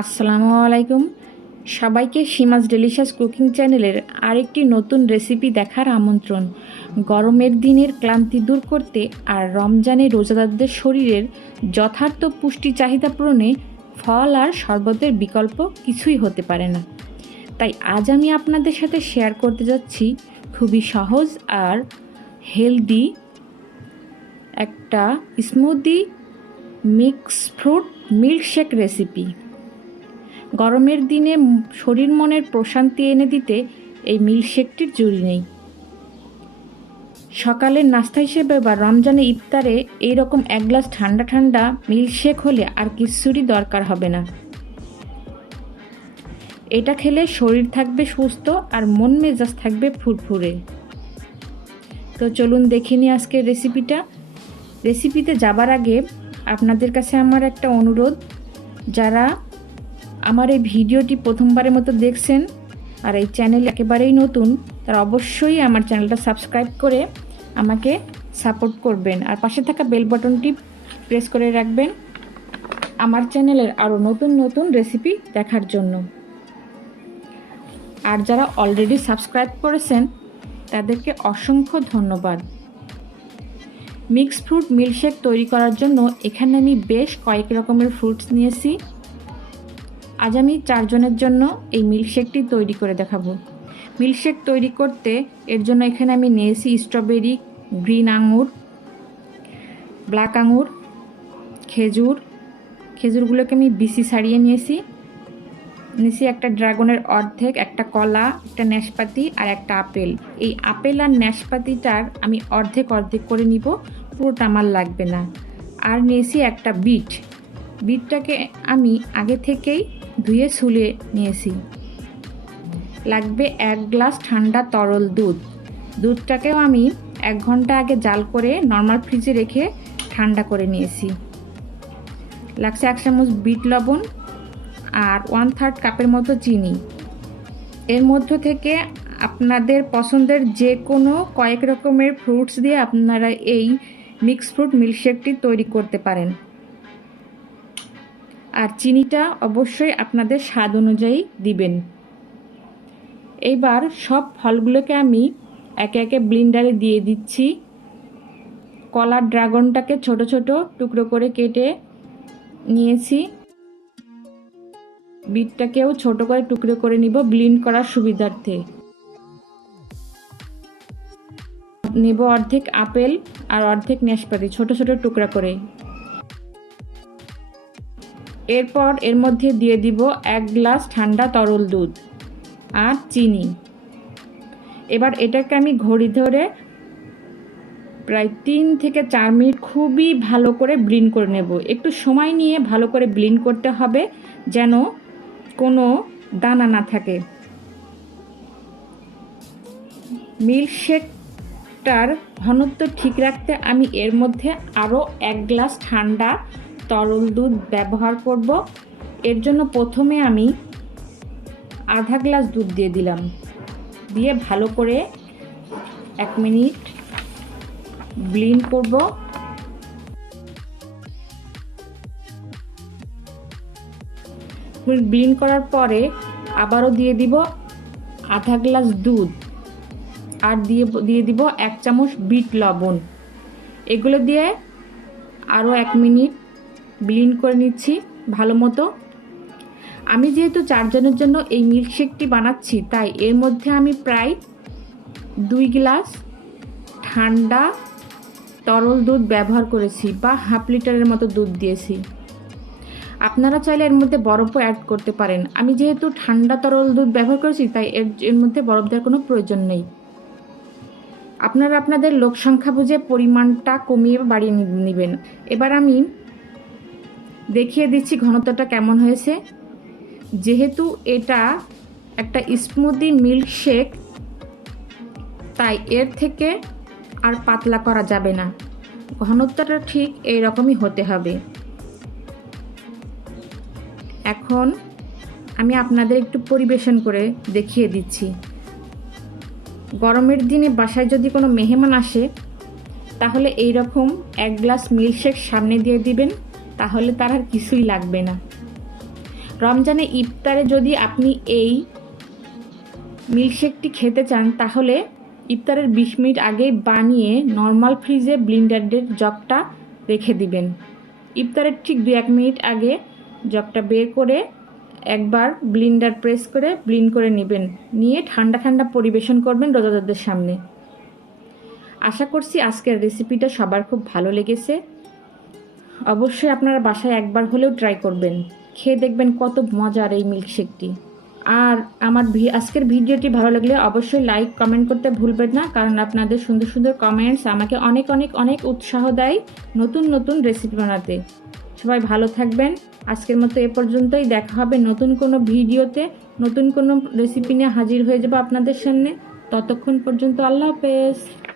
আসসালামু আলাইকুম। সবাইকে সীমাস ডেলিশিয়াস কুকিং চ্যানেলের আরেকটি নতুন রেসিপি দেখার আমন্ত্রণ। গরমের দিনের ক্লান্তি দূর করতে আর রমজানে রোজাদারদের শরীরের যথার্থ পুষ্টি চাহিদা পূরণে ফল আর শরবতের বিকল্প কিছুই হতে পারে না। তাই আজ আমি আপনাদের সাথে শেয়ার করতে যাচ্ছি খুবই সহজ আর হেলদি একটা smoothie mix fruit milkshake recipe. গরমের দিনে শরীর মনের প্রশান্তি এনে দিতে এই মিল্কশেকটির জুড়ি নেই। সকালের নাস্তা হিসেবে বা রমজানে ইফতারে এইরকম এক গ্লাস ঠান্ডা ঠান্ডা মিল্কশেক হলে আর কিছুরই দরকার হবে না। এটা খেলে শরীর থাকবে সুস্থ আর মন মেজাজ থাকবে ফুরফুরে। তো চলুন দেখে নিই আজকের রেসিপিতে যাবার আগে আপনাদের কাছে আমার একটা অনুরোধ, যারা আমার এই ভিডিওটি প্রথমবারের মতো দেখছেন আর এই চ্যানেল একেবারেই নতুন, তারা অবশ্যই আমার চ্যানেলটা সাবস্ক্রাইব করে আমাকে সাপোর্ট করবেন আর পাশে থাকা বেল বাটনটি প্রেস করে রাখবেন আমার চ্যানেলের আরও নতুন নতুন রেসিপি দেখার জন্য। আর যারা অলরেডি সাবস্ক্রাইব করেছেন তাদেরকে অসংখ্য ধন্যবাদ। মিক্স ফ্রুট মিল্কশেক তৈরি করার জন্য এখানে আমি বেশ কয়েক রকমের ফ্রুটস নিয়েছি। আজ আমি 4 জনের জন্য এই মিল্কশেকটি তৈরি করে দেখাবো। মিল্কশেক তৈরি করতে এর জন্য এখানে আমি নিয়েছি স্ট্রবেরি, গ্রিন আঙুর, ব্ল্যাক আঙুর, খেজুরগুলোকে আমি বিচি ছাড়িয়ে নিয়েছি একটা ড্রাগনের অর্ধেক, একটা কলা, একটা নাশপাতি আর একটা আপেল। এই আপেল আর নাশপাতিটার আমি অর্ধেক করে নিব, পুরোটা আমার লাগবে না। আর নিয়েছি একটা বিটটাকে আমি আগে থেকেই ধুয়ে ছুলে নিয়েছি। লাগবে 1 গ্লাস ঠান্ডা তরল দুধটাকেও আমি 1 ঘন্টা আগে জাল করে নর্মাল ফ্রিজে রেখে ঠান্ডা করে নিয়েছি। লাগছে 1 চামচ বিট লবণ আর 1/3 কাপের মতো চিনি। এর মধ্য থেকে আপনাদের পছন্দের যে কোনো কয়েক রকমের ফ্রুটস দিয়ে আপনারা এই মিক্স ফ্রুট মিল্কশেকটি তৈরি করতে পারেন। আর চিনিটা অবশ্যই আপনাদের স্বাদ অনুযায়ী দিবেন। এইবার সব ফলগুলোকে আমি একে একে ব্লেন্ডারে দিয়ে দিচ্ছি। কলার ড্রাগনটাকে ছোট ছোট টুকরো করে কেটে নিয়েছি। বিটটাকেও ছোট করে টুকরো করে নিব ব্লেন্ড করার সুবিধার্থে। নেব অর্ধেক আপেল আর অর্ধেক নাশপাতি ছোট ছোট টুকরা করে। এরপর এর মধ্যে দিয়ে দিব 1 গ্লাস ঠান্ডা তরল দুধ আর চিনি। এবার এটাকে আমি ঘড়ি ধরে প্রায় 3 থেকে 4 মিনিট খুবই ভালো করে ব্লেন্ড করে নেব। একটু সময় নিয়ে ভালো করে ব্লেন্ড করতে হবে যেন কোনো দানা না থাকে। মিল্কশেকটার ঘনত্ব ঠিক রাখতে আমি এর মধ্যে আরও 1 গ্লাস ঠান্ডা তরল দুধ ব্যবহার করব। এর জন্য প্রথমে আমি আধা গ্লাস দুধ দিয়ে দিলাম, দিয়ে ভালো করে 1 মিনিট ব্লেন্ড করব। ব্লেন্ড করার পরে আবারও দিয়ে দিব আধা গ্লাস দুধ আর দিয়ে দিব 1 চামচ বিট লবণ। এগুলো দিয়ে আরও 1 মিনিট ব্লেন্ড করে নিচ্ছি ভালো মতো। আমি যেহেতু 4 জনের জন্য এই মিল্কশেকটি বানাচ্ছি, তাই এর মধ্যে আমি প্রায় 2 গ্লাস ঠান্ডা তরল দুধ ব্যবহার করেছি বা হাফ লিটারের মতো দুধ দিয়েছি। আপনারা চাইলে এর মধ্যে বরফও অ্যাড করতে পারেন। আমি যেহেতু ঠান্ডা তরল দুধ ব্যবহার করেছি তাই এর মধ্যে বরফ দেওয়ার কোনো প্রয়োজন নেই। আপনারা আপনাদের লোক সংখ্যা বুঝে পরিমাণটা কমিয়ে বাড়িয়ে নেবেন। এবার আমি দেখিয়ে দিচ্ছি ঘনত্বটা কেমন হয়েছে। যেহেতু এটা একটা স্মুদি মিল্কশেক, তাই এর থেকে আর পাতলা করা যাবে না, ঘনত্বটা ঠিক এই রকমই হতে হবে। এখন আমি আপনাদের একটু পরিবেশন করে দেখিয়ে দিচ্ছি। গরমের দিনে বাসায় যদি কোনো মেহমান আসে তাহলে এই রকম 1 গ্লাস মিল্কশেক সামনে দিয়ে দিবেন, তাহলে তার আর কিছুই লাগবে না। রমজানে ইফতারে যদি আপনি এই মিল্কশেকটি খেতে চান তাহলে ইফতারের 20 মিনিট আগেই বানিয়ে নর্মাল ফ্রিজে ব্লেন্ডারের জগটা রেখে দিবেন। ইফতারের ঠিক 2-1 মিনিট আগে জগটা বের করে একবার ব্লেন্ডার প্রেস করে ব্লেন্ড করে নেবেন, নিয়ে ঠান্ডা ঠান্ডা পরিবেশন করবেন রোজাদারদের সামনে। আশা করছি আজকের রেসিপিটা সবার খুব ভালো লেগেছে। অবশ্যই আপনারা বাসায় একবার হলেও ট্রাই করবেন, খেয়ে দেখবেন কত মজার এই মিল্কশেকটি। আর আমার আজকের ভিডিওটি ভালো লাগলে অবশ্যই লাইক কমেন্ট করতে ভুলবেন না, কারণ আপনাদের সুন্দর সুন্দর কমেন্টস আমাকে অনেক অনেক অনেক উৎসাহ দেয় নতুন নতুন রেসিপি বানাতে। সবাই ভালো থাকবেন। আজকের মতো এ পর্যন্তই। দেখা হবে নতুন কোনো ভিডিওতে, নতুন কোনো রেসিপি নিয়ে হাজির হয়ে যাব আপনাদের সামনে। ততক্ষণ পর্যন্ত আল্লাহ হাফেজ।